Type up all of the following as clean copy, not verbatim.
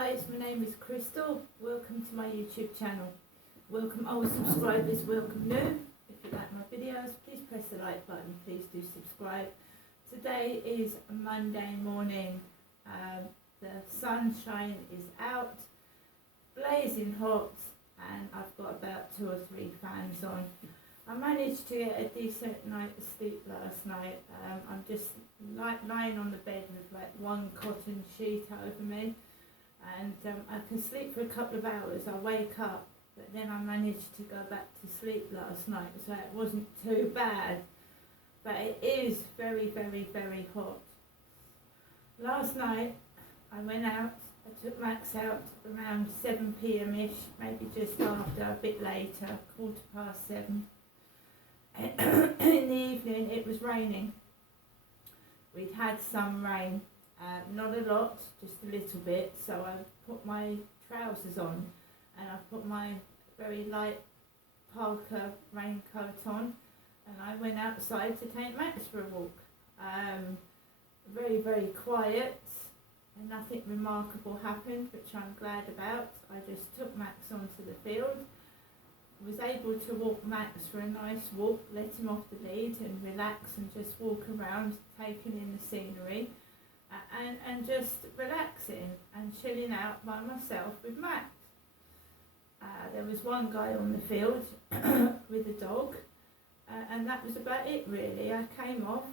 guys, my name is Crystal. Welcome to my YouTube channel. Welcome old subscribers, welcome new. If you like my videos, please press the like button, please do subscribe. Today is a Monday morning. The sunshine is out, blazing hot, and I've got about 2 or 3 fans on. I managed to get a decent night's sleep last night. I'm just lying on the bed with like one cotton sheet over me, and I can sleep for a couple of hours. I wake up, but then I managed to go back to sleep last night, so it wasn't too bad, but it is very, very, very hot. Last night I went out. I took Max out around 7 p.m ish, maybe just after, a bit later, 7:15. In the evening it was raining. We'd had some rain, not a lot, just a little bit, so I put my trousers on and I put my very light Parker raincoat on, and I went outside to take Max for a walk. Very, very quiet, and nothing remarkable happened, which I'm glad about. I just took Max onto the field, was able to walk Max for a nice walk, let him off the lead and relax and just walk around, taking in the scenery, and just relaxing and chilling out by myself with Max. There was one guy on the field with a dog, and that was about it really. I came off,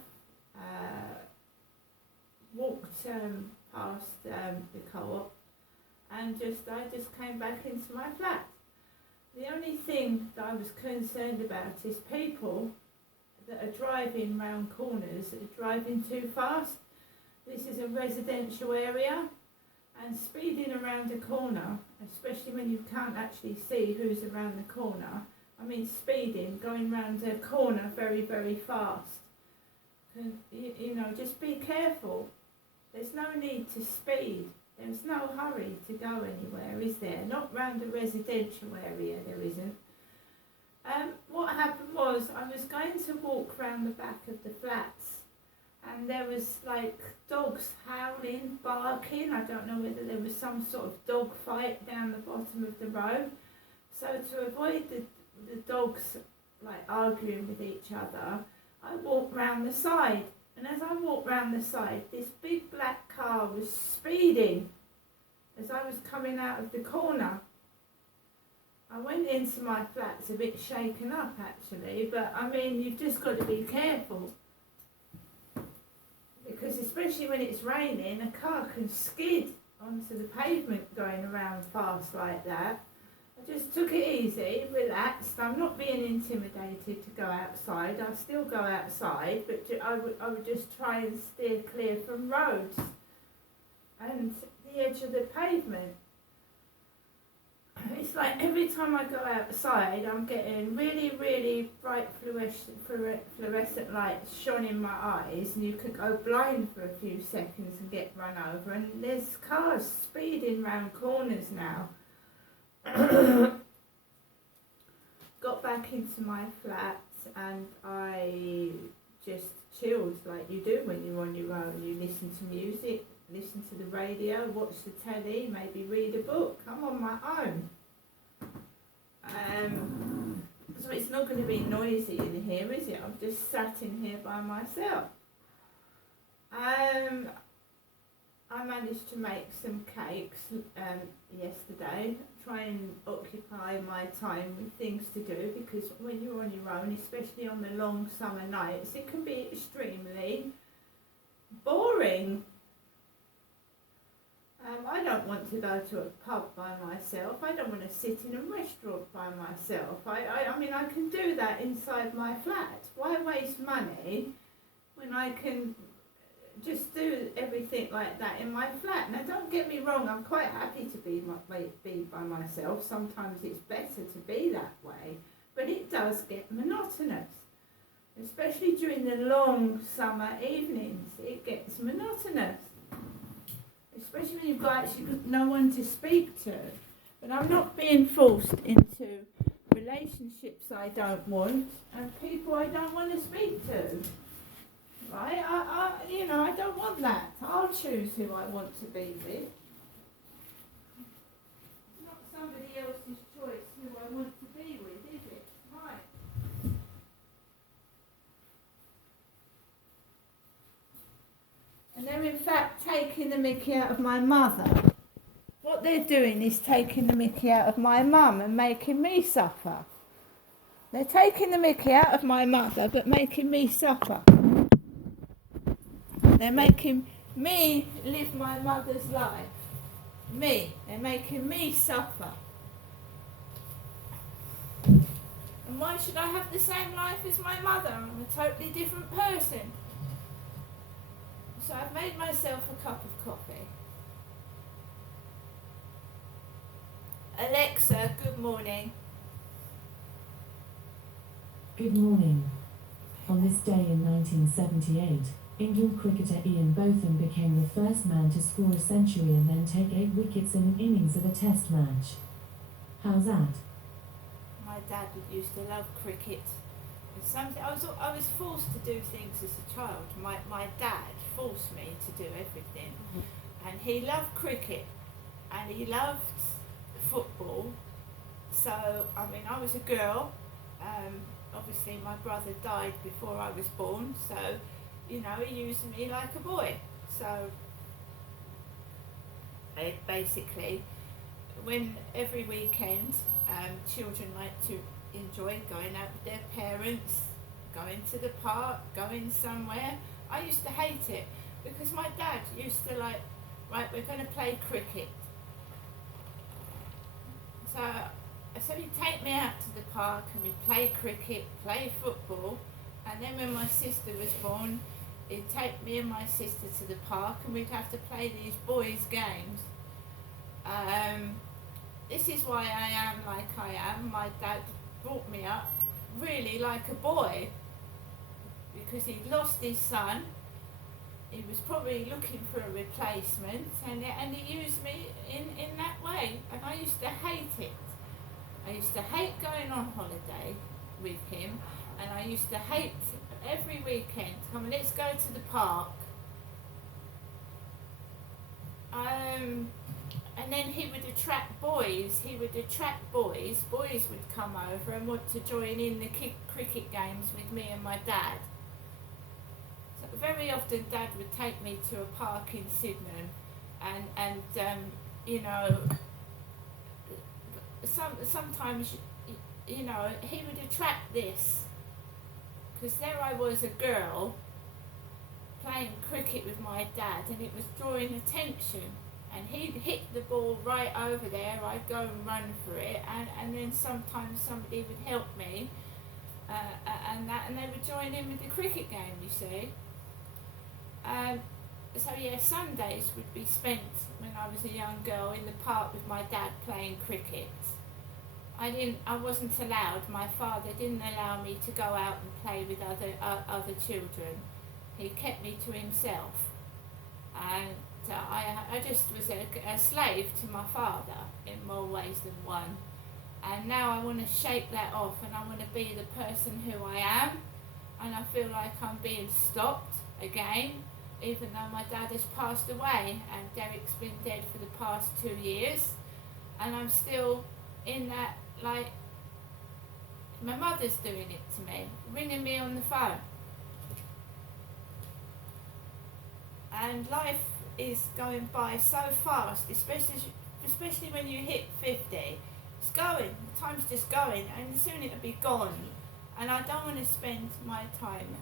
walked past the co-op, and I just came back into my flat. The only thing that I was concerned about is people that are driving round corners, that are driving too fast. This is a residential area, and speeding around a corner, especially when you can't actually see who's around the corner, I mean speeding, going round a corner very, very fast. You know, just be careful. There's no need to speed. There's no hurry to go anywhere, is there? Not round a residential area, there isn't. What happened was, I was going to walk round the back of the flats, and there was like dogs howling, barking. I don't know whether there was some sort of dog fight down the bottom of the road. So to avoid the dogs like arguing with each other, I walked round the side. And as I walked round the side, this big black car was speeding as I was coming out of the corner. I went into my flat's a bit shaken up actually, but I mean, you've just got to be careful. Because especially when it's raining, a car can skid onto the pavement going around fast like that. I just took it easy, relaxed. I'm not being intimidated to go outside. I'll still go outside, but I would just try and steer clear from roads and the edge of the pavement. It's like every time I go outside, I'm getting really, really bright fluorescent lights shone in my eyes, and you could go blind for a few seconds and get run over. And there's cars speeding round corners now. Got back into my flat and I just chilled like you do when you're on your own. You listen to music, listen to the radio, watch the telly, maybe read a book. I'm on my own. So it's not going to be noisy in here, is it? I'm just sat in here by myself. I managed to make some cakes yesterday, try and occupy my time with things to do, because when you're on your own, especially on the long summer nights, it can be extremely boring. I don't want to go to a pub by myself. I don't want to sit in a restaurant by myself. I mean, I can do that inside my flat. Why waste money when I can just do everything like that in my flat? Now don't get me wrong, I'm quite happy to be by myself. Sometimes it's better to be that way, but it does get monotonous, especially during the long summer evenings. It gets monotonous, especially when you've got actually no one to speak to. But I'm not being forced into relationships I don't want and people I don't want to speak to. Right? I don't want that. I'll choose who I want to be with. somebody else's choice who I want to be with, is it? Right. And they're in fact taking the mickey out of my mother. What they're doing is taking the mickey out of my mum and making me suffer. They're taking the mickey out of my mother but making me suffer. They're making me live my mother's life. Me. They're making me suffer. And why should I have the same life as my mother? I'm a totally different person. So I've made myself a cup of coffee. Alexa, good morning. Good morning. On this day in 1978, England cricketer Ian Botham became the first man to score a century and then take 8 wickets in an innings of a test match. How's that? My dad used to love cricket. It's something I was forced to do things as a child. My dad forced me to do everything, and he loved cricket, and he loved football. So I mean, I was a girl. Obviously, my brother died before I was born, so you know he used me like a boy. So basically, when every weekend children like to enjoy going out with their parents, going to the park, going somewhere, I used to hate it because my dad used to like, right, we're going to play cricket. So he'd take me out to the park and we'd play cricket, play football, and then when my sister was born, he'd take me and my sister to the park and we'd have to play these boys' games. This is why I am like I am. My dad brought me up really like a boy because he'd lost his son. He was probably looking for a replacement, and he used me in that way, and I used to hate it. I used to hate going on holiday with him, and I used to hate every weekend, come on, let's go to the park. And then he would attract boys. Boys would come over and want to join in the cricket games with me and my dad. So very often Dad would take me to a park in Sydenham, and you know, sometimes you know he would attract this, because there I was, a girl playing cricket with my dad, and it was drawing attention. And he'd hit the ball right over there, I'd go and run for it, and then sometimes somebody would help me, and they would join in with the cricket game, you see. So yeah, Sundays would be spent when I was a young girl in the park with my dad playing cricket. I wasn't allowed, my father didn't allow me to go out and play with other children. He kept me to himself, and I just was a slave to my father in more ways than one. And now I want to shake that off, and I want to be the person who I am, and I feel like I'm being stopped again, even though my dad has passed away and Derek's been dead for the past 2 years, and I'm still in that, like, my mother's doing it to me, ringing me on the phone. And life is going by so fast, especially when you hit 50. It's going, the time's just going, and soon it'll be gone. And I don't want to spend my time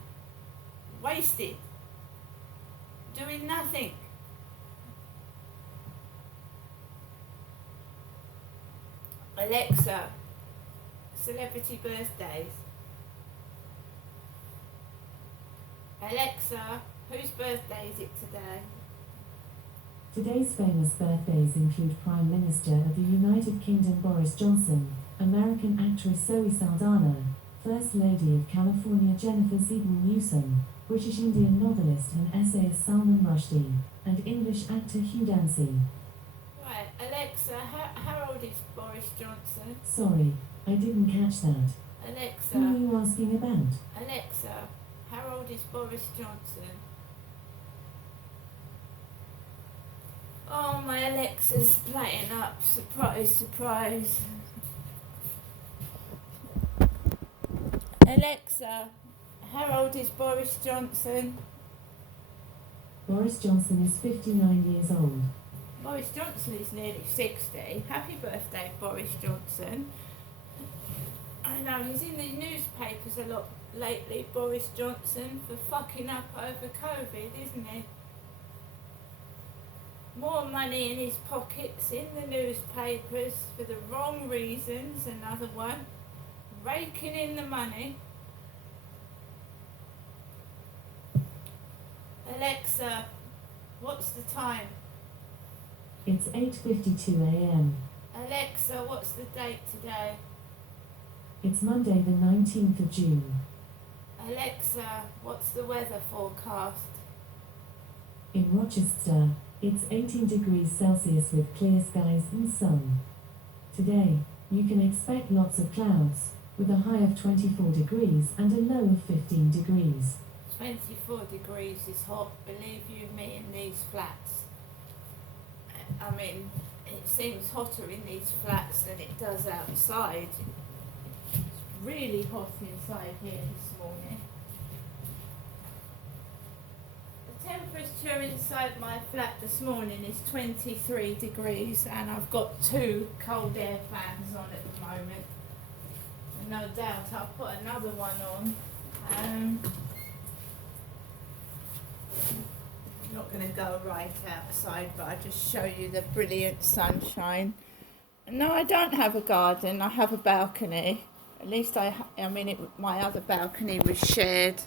wasted doing nothing. Alexa, celebrity birthdays. Alexa, whose birthday is it today? Today's famous birthdays include Prime Minister of the United Kingdom Boris Johnson, American actress Zoe Saldana, First Lady of California Jennifer Zedon Newsom, British Indian novelist and essayist Salman Rushdie, and English actor Hugh Dancy. Right, Alexa, how old is Boris Johnson? Sorry, I didn't catch that. Alexa. Who are you asking about? Alexa, how old is Boris Johnson? Oh, my Alexa's playing up. Surprise, surprise. Alexa, how old is Boris Johnson? Boris Johnson is 59 years old. Boris Johnson is nearly 60. Happy birthday, Boris Johnson. I know, he's in the newspapers a lot lately, Boris Johnson, for fucking up over COVID, isn't he? More money in his pockets in the newspapers for the wrong reasons, another one. Raking in the money. Alexa, what's the time? It's 8:52 a.m. Alexa, what's the date today? It's Monday the 19th of June. Alexa, what's the weather forecast? In Rochester, it's 18 degrees Celsius with clear skies and sun. Today, you can expect lots of clouds, with a high of 24 degrees and a low of 15 degrees. 24 degrees is hot, believe you me, in these flats. I mean, it seems hotter in these flats than it does outside. It's really hot inside here this morning. The temperature inside my flat this morning is 23 degrees and I've got 2 cold air fans on at the moment. And no doubt I'll put another one on. I'm not going to go right outside, but I'll just show you the brilliant sunshine. No, I don't have a garden. I have a balcony. At least my other balcony was shared.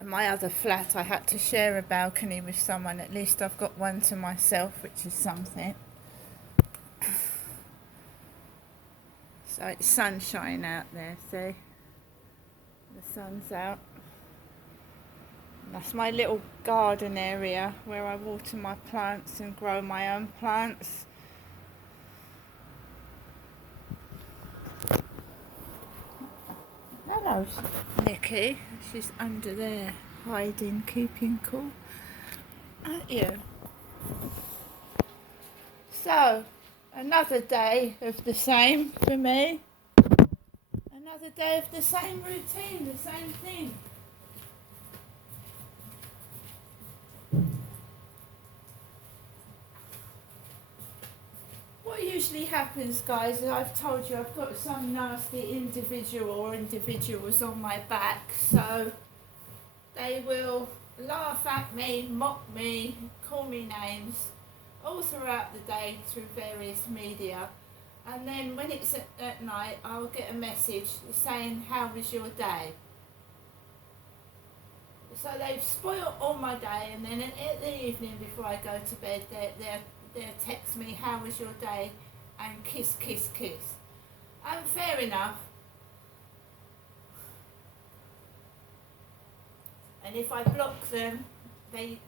In my other flat, I had to share a balcony with someone. At least I've got one to myself, which is something. So it's sunshine out there, see? The sun's out. That's my little garden area where I water my plants and grow my own plants. Hello, Nikki. She's under there, hiding, keeping cool. Aren't you? So, another day of the same for me. Another day of the same routine, the same thing. What usually happens, guys, is I've told you I've got some nasty individual or individuals on my back, so they will laugh at me, mock me, call me names all throughout the day through various media, and then when it's at night I'll get a message saying, how was your day? So they've spoiled all my day, and then at the evening before I go to bed they'll text me, how was your day, and kiss, kiss, kiss. And fair enough. And if I block them, they'll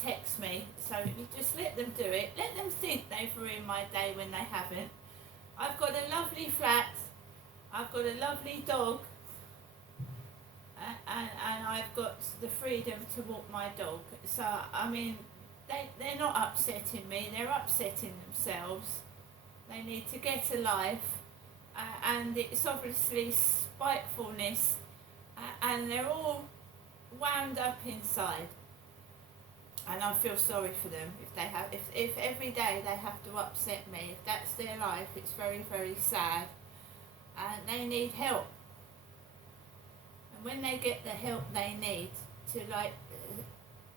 text me. So you just let them do it. Let them think they've ruined my day when they haven't. I've got a lovely flat. I've got a lovely dog. And I've got the freedom to walk my dog. So, I mean, they're not upsetting me, they're upsetting themselves. They need to get a life, and it's obviously spitefulness, and they're all wound up inside. And I feel sorry for them if every day they have to upset me. If that's their life, it's very, very sad, and they need help. And when they get the help they need to,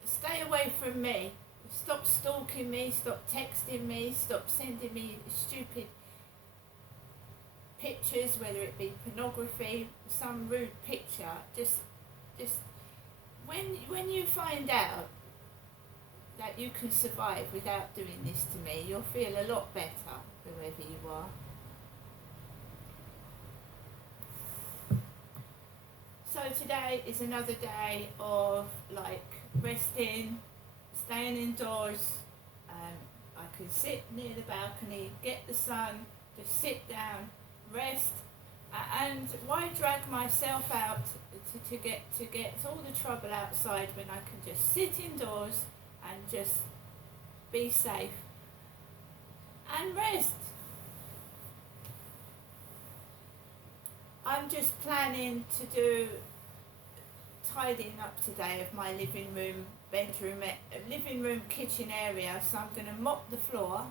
stay away from me. Stop stalking me, stop texting me, stop sending me stupid pictures, whether it be pornography, some rude picture. Just when you find out that you can survive without doing this to me, you'll feel a lot better, whoever you are. So today is another day of resting, staying indoors. I can sit near the balcony, get the sun, just sit down, rest, and why drag myself out to get all the trouble outside when I can just sit indoors and just be safe and rest. I'm just planning to do tidying up today of my living room, kitchen area. So I'm going to mop the floor,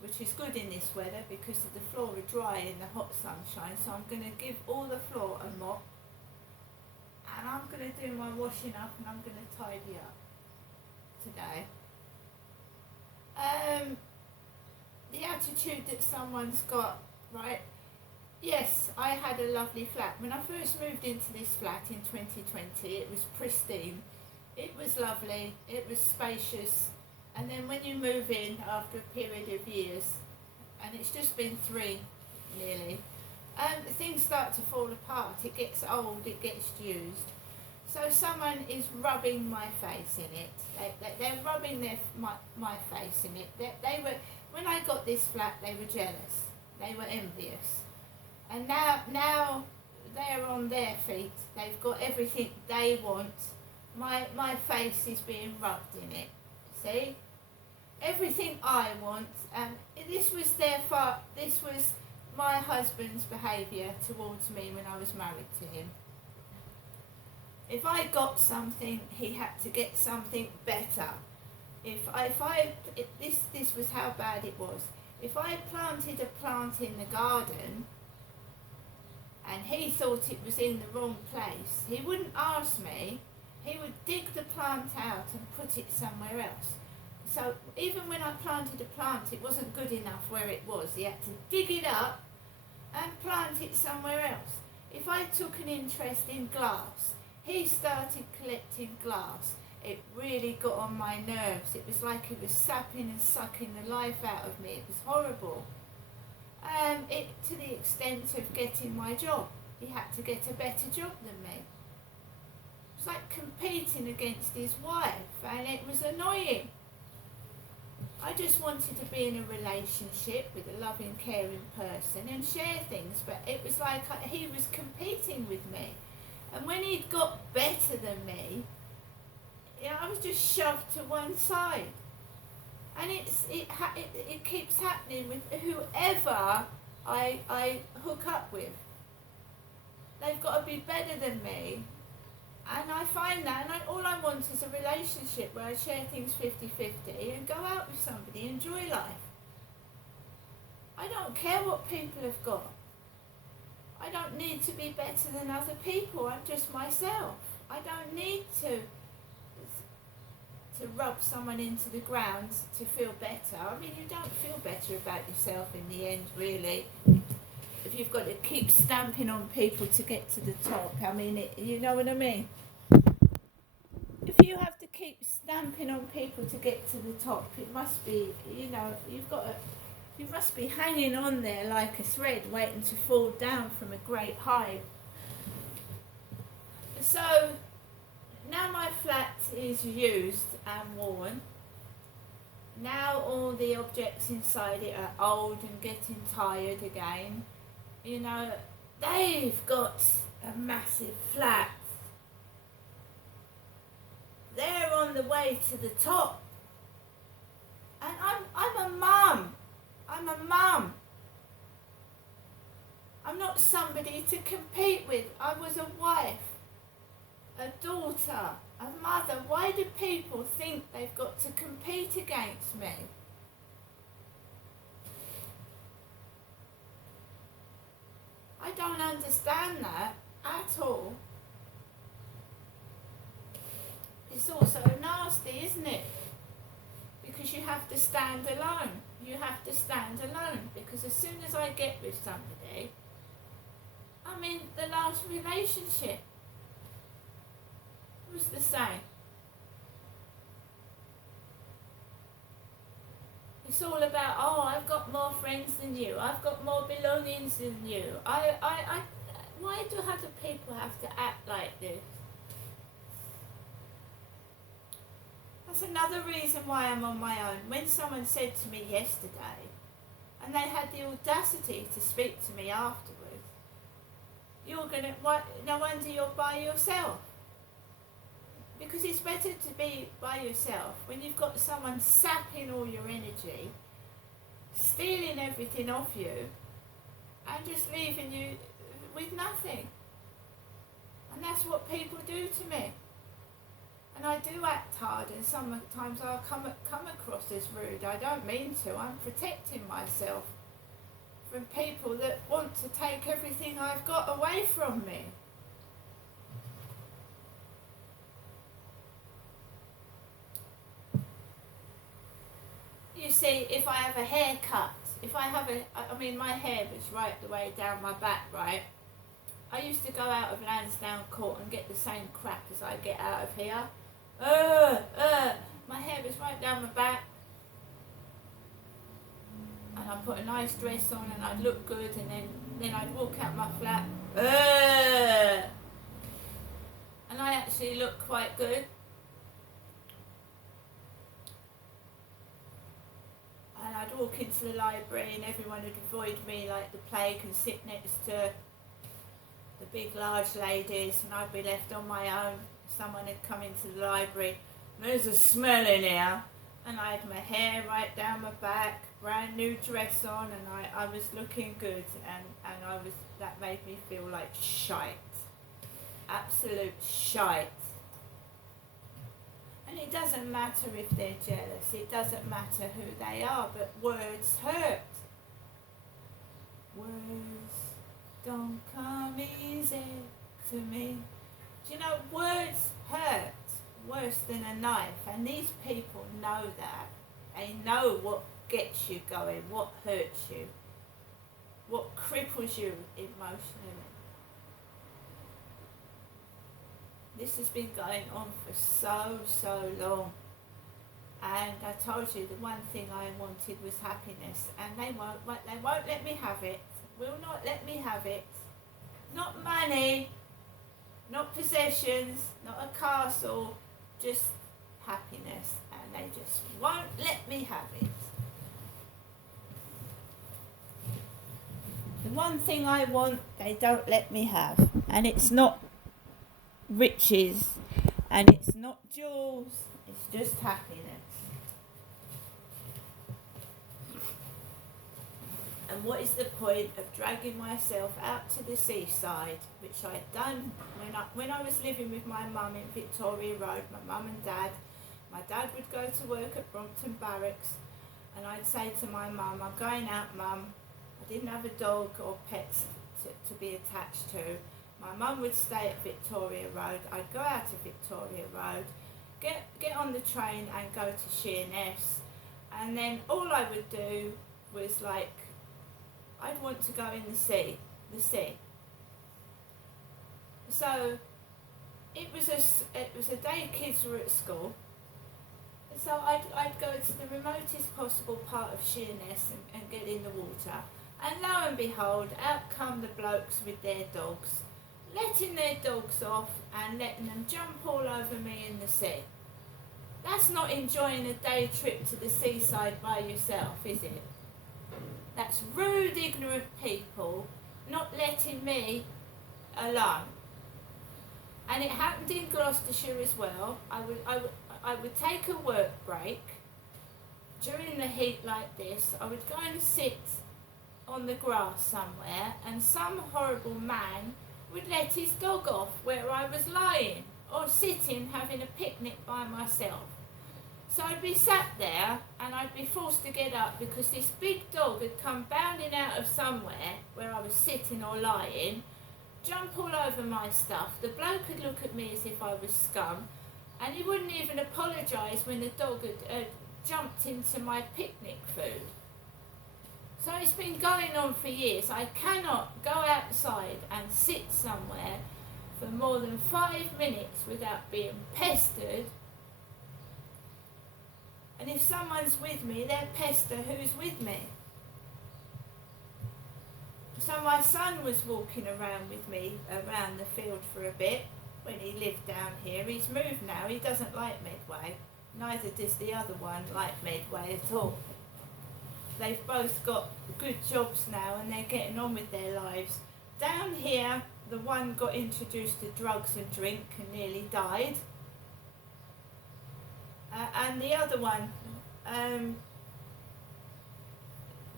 which is good in this weather because the floor is dry in the hot sunshine. So I'm going to give all the floor a mop, and I'm going to do my washing up, and I'm going to tidy up today. The attitude that someone's got, right? Yes, I had a lovely flat. When I first moved into this flat in 2020, it was pristine. It was lovely, it was spacious. And then when you move in after a period of years, and it's just been 3 nearly, things start to fall apart. It gets old, it gets used. So someone is rubbing my face in it. They're rubbing my face in it. They were, when I got this flat, they were jealous. They were envious. And now they're on their feet. They've got everything they want. My face is being rubbed in it. See? Everything I want. This was this was my husband's behaviour towards me when I was married to him. If I got something, he had to get something better. This was how bad it was. If I planted a plant in the garden, and he thought it was in the wrong place, he wouldn't ask me. He would dig the plant out and put it somewhere else. So even when I planted a plant, it wasn't good enough where it was. He had to dig it up and plant it somewhere else. If I took an interest in glass, he started collecting glass. It really got on my nerves. It was like he was sapping and sucking the life out of me. It was horrible. To the extent of getting my job. He had to get a better job than me. It was like competing against his wife, and it was annoying. I just wanted to be in a relationship with a loving, caring person and share things, but it was like he was competing with me. And when he'd got better than me, I was just shoved to one side. And it keeps happening with whoever I hook up with. They've got to be better than me. And I find that, and all I want is a relationship where I share things 50-50 and go out with somebody, enjoy life. I don't care what people have got. I don't need to be better than other people. I'm just myself. I don't need to rub someone into the ground to feel better. I mean, you don't feel better about yourself in the end, really. If you've got to keep stamping on people to get to the top, I mean, you know what I mean? If you have to keep stamping on people to get to the top, it must be, you must be hanging on there like a thread, waiting to fall down from a great height. So, now my flat is used and worn. Now all the objects inside it are old and getting tired again. They've got a massive flat. They're on the way to the top. And I'm a mum. I'm a mum. I'm not somebody to compete with. I was a wife, a daughter, a mother. Why do people think they've got to compete against me? I don't understand that at all. It's also nasty, isn't it? Because you have to stand alone. You have to stand alone, because as soon as I get with somebody, I'm in the last relationship. It was the same. It's all about, I've got more friends than you, I've got more belongings than you. Why do other people have to act like this? That's another reason why I'm on my own. When someone said to me yesterday, and they had the audacity to speak to me afterwards, no wonder you're by yourself. Because it's better to be by yourself when you've got someone sapping all your energy stealing everything off you and just leaving you with nothing. And that's what people do to me. And I do act hard, and sometimes I'll come across as rude. I don't mean to. I'm protecting myself from people that want to take everything I've got away from me. You see, if I have a haircut, my hair was right the way down my back, right? I used to go out of Lansdowne Court and get the same crap as I get out of here. My hair was right down my back. And I'd put a nice dress on and I'd look good, and then I'd walk out my flat. And I actually looked quite good. And I'd walk into the library and everyone would avoid me like the plague and sit next to the big large ladies, and I'd be left on my own. Someone had come into the library, there's a smell in here, and I had my hair right down my back, brand new dress on, and I was looking good, and that made me feel like shite. Absolute shite. And it doesn't matter if they're jealous, it doesn't matter who they are, but words hurt. Words don't come easy to me. Do you know, words hurt worse than a knife, and these people know that. They know what gets you going, what hurts you, what cripples you emotionally. This has been going on for so long, and I told you the one thing I wanted was happiness, and they won't let me have it. Will not let me have it. Not money, not possessions, not a castle, just happiness, and they just won't let me have it. The one thing I want, they don't let me have, and it's not riches, and it's not jewels, it's just happiness. And what is the point of dragging myself out to the seaside, which I'd done when I was living with my mum in Victoria Road, my mum and dad. My dad would go to work at Brompton Barracks, and I'd say to my mum, I'm going out, mum. I didn't have a dog or pets to be attached to. My mum would stay at Victoria Road. I'd go out to Victoria Road, get on the train and go to Sheerness, and then all I would do was I'd want to go in the sea. So it was a day kids were at school. So I'd go to the remotest possible part of Sheerness and get in the water. And lo and behold, out come the blokes with their dogs, letting their dogs off and letting them jump all over me in the sea. That's not enjoying a day trip to the seaside by yourself, is it? That's rude, ignorant people not letting me alone. And it happened in Gloucestershire as well. I would take a work break during the heat like this. I would go and sit on the grass somewhere, and some horrible man would let his dog off where I was lying or sitting having a picnic by myself. So I'd be sat there and I'd be forced to get up because this big dog had come bounding out of somewhere where I was sitting or lying, jump all over my stuff. The bloke would look at me as if I was scum, and he wouldn't even apologise when the dog had jumped into my picnic food. So it's been going on for years. I cannot go outside and sit somewhere for more than 5 minutes without being pestered. And if someone's with me, they'll pester who's with me. So my son was walking around with me around the field for a bit when he lived down here. He's moved now. He doesn't like Medway. Neither does the other one like Medway at all. They've both got good jobs now and they're getting on with their lives. Down here, the one got introduced to drugs and drink and nearly died. And the other one,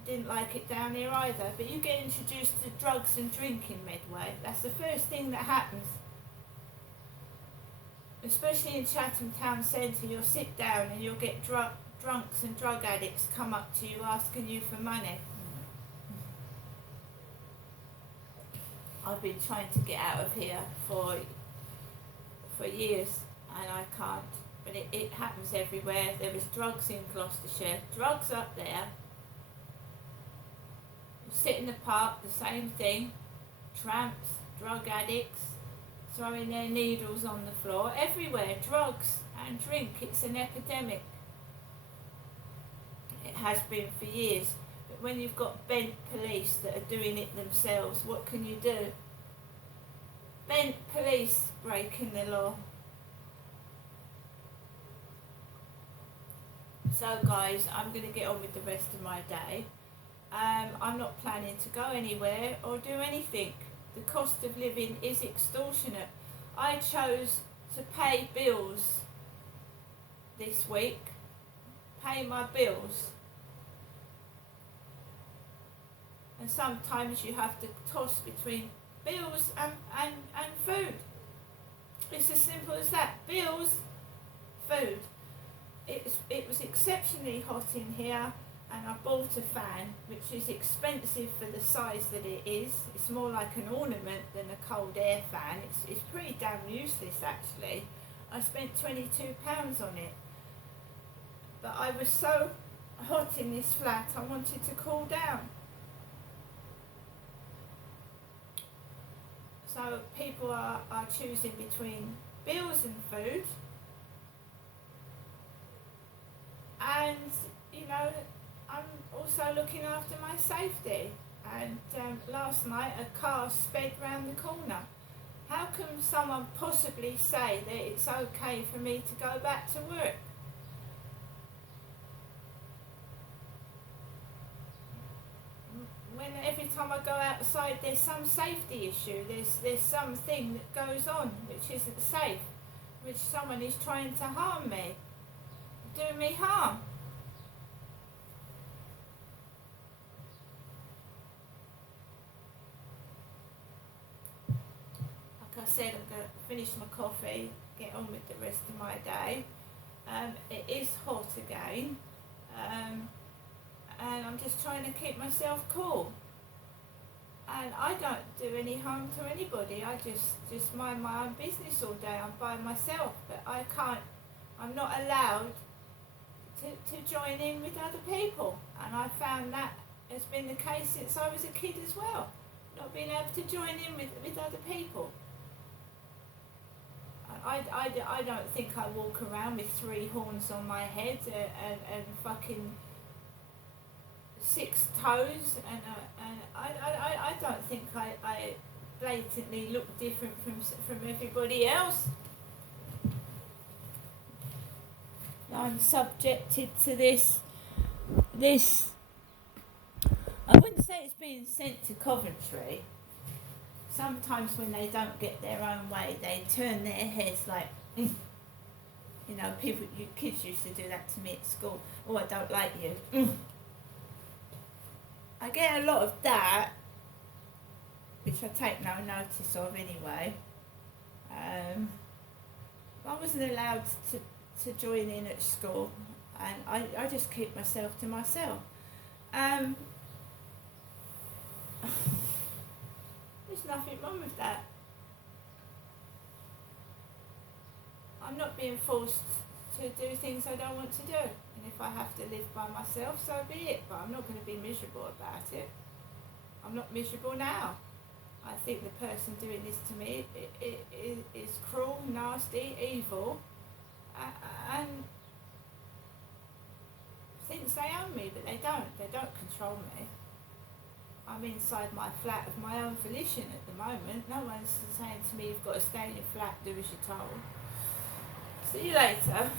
didn't like it down here either. But you get introduced to drugs and drink in Medway. That's the first thing that happens. Especially in Chatham Town Centre, you'll sit down and you'll get drunks and drug addicts come up to you asking you for money. I've been trying to get out of here for years and I can't. But it happens everywhere. There was drugs in Gloucestershire, drugs up there. You sit in the park, the same thing. Tramps, drug addicts, throwing their needles on the floor. Everywhere, drugs and drink. It's an epidemic. It has been for years. But when you've got bent police that are doing it themselves, what can you do? Bent police breaking the law. So guys, I'm going to get on with the rest of my day. I'm not planning to go anywhere or do anything. The cost of living is extortionate. I chose to pay bills this week, pay my bills. And sometimes you have to toss between bills and food. It's as simple as that. Bills, food. It was exceptionally hot in here, and I bought a fan, which is expensive for the size that it is. It's more like an ornament than a cold air fan. It's pretty damn useless actually. I spent £22 on it. But I was so hot in this flat, I wanted to cool down. So people are choosing between bills and food. And, you know, I'm also looking after my safety. And last night a car sped round the corner. How can someone possibly say that it's okay for me to go back to work? When every time I go outside there's some safety issue, there's something that goes on which isn't safe, which someone is trying to harm me, do me harm. Like I said, I'm going to finish my coffee, get on with the rest of my day. It is hot again, and I'm just trying to keep myself cool. And I don't do any harm to anybody. I just mind my own business all day. I'm by myself, but I'm not allowed to join in with other people, and I found that has been the case since I was a kid as well, not being able to join in with other people. I don't think I walk around with 3 horns on my head and fucking 6 toes, and I don't think I blatantly look different from everybody else. I'm subjected to this, I wouldn't say it's being sent to Coventry. Sometimes when they don't get their own way, they turn their heads like, you know, kids used to do that to me at school. Oh, I don't like you. I get a lot of that, which I take no notice of anyway. I wasn't allowed to join in at school, and I just keep myself to myself. There's nothing wrong with that. I'm not being forced to do things I don't want to do, and if I have to live by myself, so be it, but I'm not going to be miserable about it. I'm not miserable now. I think the person doing this to me is cruel, nasty, evil, and thinks they own me, but they don't control me. I'm inside my flat of my own volition at the moment. No one's saying to me, you've got to stay in your flat, do as you're told. See you later.